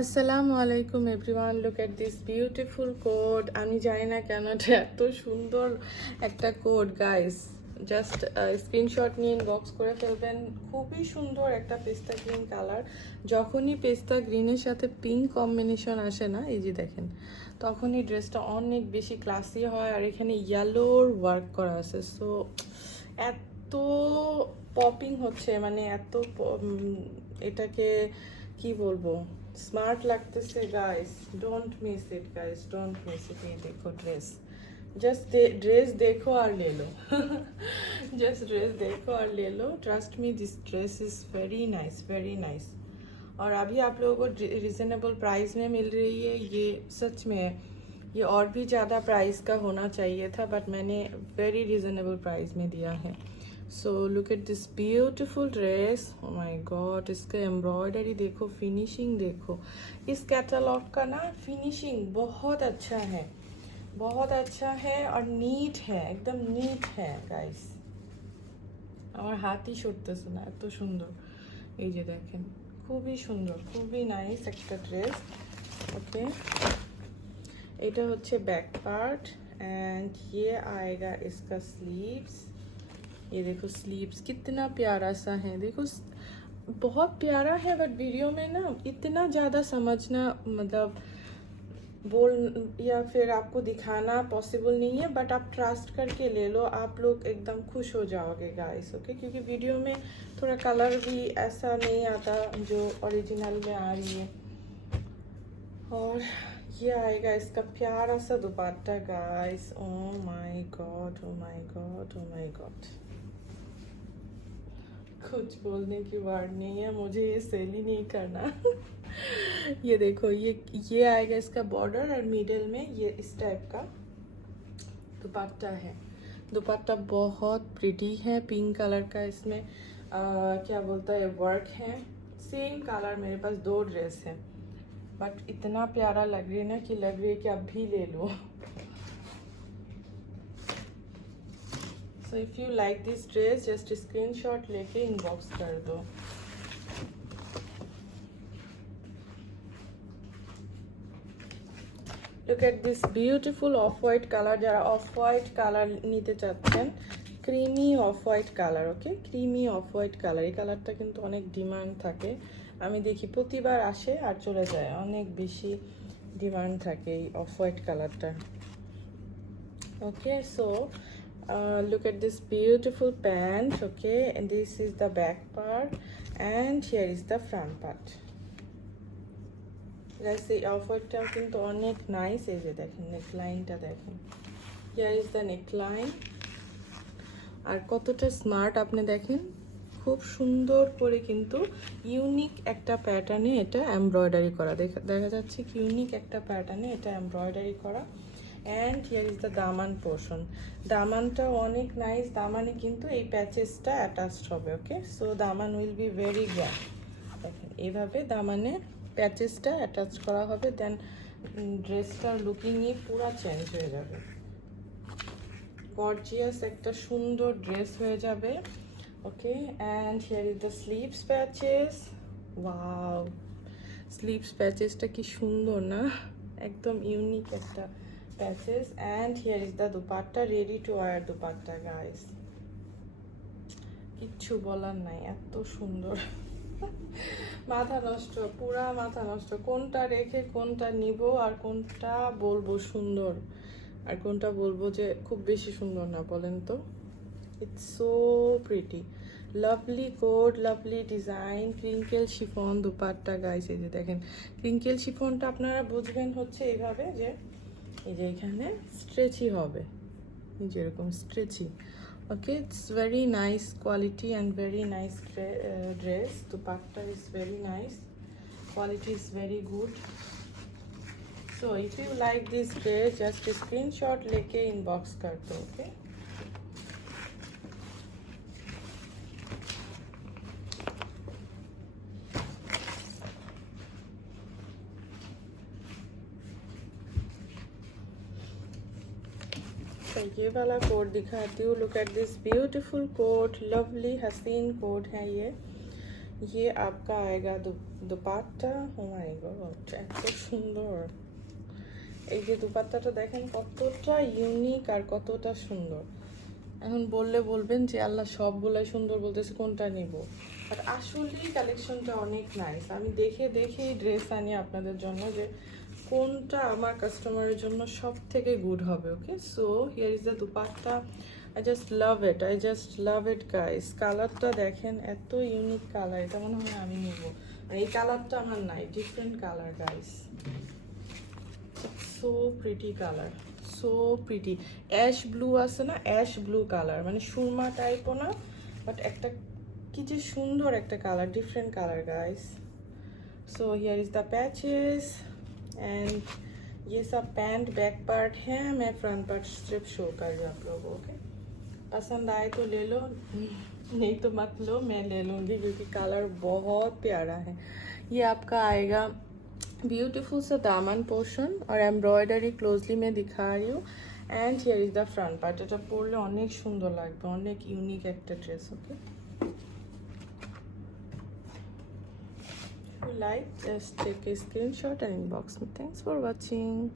আসসালামু আলাইকুম everyone, look at this beautiful code. আমি জানি না কেন এটা এত সুন্দর একটা কোড গাইস। জাস্ট স্ক্রিনশট নিয়ে ইনবক্স করে ফেলবেন। খুবই সুন্দর একটা পেস্তা গ্রিন কালার। যখনই পেস্তা গ্রিনের সাথে পিঙ্ক কম্বিনেশন আসে না, এই যে দেখেন, তখনই ড্রেসটা অনেক বেশি ক্লাসি হয়। আর এখানে ইয়েলোর ওয়ার্ক করা আছে, সো এত পপিং হচ্ছে, মানে এটাকে কি বলবো, স্মার্ট লাগতেছে guys. Don't miss it guys, don't miss it. ये देखो ड्रेस, जस्ट ड्रेस देखो और ले लो। जस्ट ड्रेस देखो और ले लो। Trust me, this dress is very nice, very nice. और अभी आप लोगों को रिजनेबल प्राइस में मिल रही है, ये सच में है। ये और भी ज़्यादा प्राइस का होना चाहिए था, बट मैंने वेरी रिजनेबल प्राइस में दिया है। So look at this beautiful dress. Oh my God, इसका एम्ब्रॉयडरी देखो, फिनिशिंग देखो। इस कैटलॉग का ना फिनिशिंग बहुत अच्छा है, बहुत अच्छा है और नीट है, एकदम नीट है गाइस। আমার হাতই সরতেছে না, এত সুন্দর। এই যে দেখেন, খুবই সুন্দর, খুবই নাইস একটা ড্রেস। ওকে, এটা হচ্ছে बैक पार्ट एंड ये आएगा इसका स्लीव्स। ये देखो स्लीव्स कितना प्यारा सा है, देखो बहुत प्यारा है, बट वीडियो में ना इतना ज़्यादा समझना, मतलब बोल या फिर आपको दिखाना पॉसिबल नहीं है, बट आप ट्रस्ट करके ले लो, आप लोग एकदम खुश हो जाओगे गाइस। ओके, क्योंकि वीडियो में थोड़ा कलर भी ऐसा नहीं आता जो ओरिजिनल में आ रही है। और ये आएगा इसका प्यारा सा दुपट्टा guys. Oh my God, oh my God, oh my God, कुछ बोलने की वर्ड नहीं है, मुझे ये सेल ही नहीं करना। ये देखो, ये आएगा इसका बॉर्डर और मिडिल में ये इस टाइप का दुपट्टा है। दुपट्टा बहुत प्रिटी है, पिंक कलर का। इसमें क्या बोलता है, वर्क है। सेम कलर मेरे पास 2 ड्रेस है, बट इतना प्यारा लग रही है ना कि लग रही है कि अब भी ले लो। So if you like this dress, just screenshot लेके इनबॉक्स कर दो। Look at this beautiful off white colour. जरा ऑफ वाइट कलर নিতে চাচ্ছেন, creamy off white colour. Okay, creamy off white colour, এই কালারটা কিন্তু অনেক ডিমান্ড থাকে। আমি দেখি প্রতিবার আসে আর চলে যায়, অনেক বেশি ডিমান্ড থাকে এই অফ হোয়াইট কালারটা। ওকে, so look at this beautiful pant. Okay, and this is the back part and here is the front part. Guys, এই অফারটাও কিন্তু অনেক নাইস। এই যে দেখেন নেকলাইনটা দেখেন, হিয়ার ইজ দ্য নেকলাইন। আর কতটা স্মার্ট আপনি দেখেন, খুব সুন্দর করে কিন্তু ইউনিক একটা প্যাটার্নে এটা এমব্রয়ডারি করা। দেখা যাচ্ছে কি ইউনিক একটা প্যাটার্নে এটা এমব্রয়ডারি করা। And here is the Daman portion. দামানটা অনেক নাইস, দামানে কিন্তু এই প্যাচেসটা অ্যাটাচড হবে। Okay, so Daman will be very grand. দেখেন এইভাবে দামানে প্যাচেসটা অ্যাটাচ করা হবে, দেন ড্রেসটার লুকিংই পুরো চেঞ্জ হয়ে যাবে। গর্জিয়াস একটা সুন্দর ড্রেস হয়ে যাবে। Okay, and here is the sleeves patches. Wow, sleeves প্যাচেসটা কি সুন্দর না, একদম ইউনিক একটা patches. And here is the dupatta, ready to wear dupatta guys. কিচ্ছু বলার নাই, এত সুন্দর। মাথা নষ্ট, পুরা মাথা নষ্ট, কোনটা রেখে কোনটা নিব আর কোনটা বলবো সুন্দর আর কোনটা বলবো যে খুব বেশি সুন্দর না, বলেন তো। It's so pretty, lovely code, lovely design, crinkle chiffon dupatta guys. এই যে দেখেন, ক্রিঙ্কেল শিফনটা আপনারা বুঝবেন হচ্ছে এইভাবে, যে এই যে এখানে স্ট্রেচি হবে, যেরকম stretchy. Okay, it's very nice quality and very nice dress. Dupatta is very nice, quality is very good. So if you like this dress, just screenshot लेके inbox कर दो। Okay, तो ये वाला कोट दिखाती हूँ। Look at this beautiful coat, lovely हसीन coat है ये। ये आपका आएगा दुपट्टा। ও মাই গড, এত সুন্দর। এই যে দুপাট্টাটা দেখেন কতটা ইউনিক আর কতটা সুন্দর। এখন বললে বলবেন যে আল্লাহ সবগুলাই সুন্দর বলতেছে, কোনটা নিব। বাট আসলেই কালেকশনটা অনেক নাইস। আমি দেখে দেখেই ড্রেস আনি আপনাদের জন্য যে কোনটা আমার কাস্টমারের জন্য সব থেকে গুড হবে। Okay, so here is the dupatta. I just love it guys. কালারটা দেখেন, এত ইউনিক কালার। এটা মনে হয় আমি নিব, এই কালারটা আমার নাই, different colour guys. So pretty colour, so pretty. Ash blue আছে না, অ্যাশ ব্লু কালার, মানে সুরমা টাইপও না, বাট একটা কি যে সুন্দর একটা colour, different colour guys. So here is the patches and ये सब पैंट बैक पार्ट है। मैं फ्रंट पार्ट स्ट्रिप शो कर रही हूँ आप लोगों को। ओके, पसंद आए तो ले लो, नहीं तो मत लो, मैं ले लूँगी क्योंकि कलर बहुत प्यारा है। ये आपका आएगा ब्यूटीफुल सा दामन पोर्शन और एम्ब्रॉयडरी क्लोजली मैं दिखा रही हूँ। And here is the front part. এটা পরলে অনেক সুন্দর লাগবে, অনেক ইউনিক একটা dress. Okay, if you like, just take a screenshot and inbox me. Thanks for watching.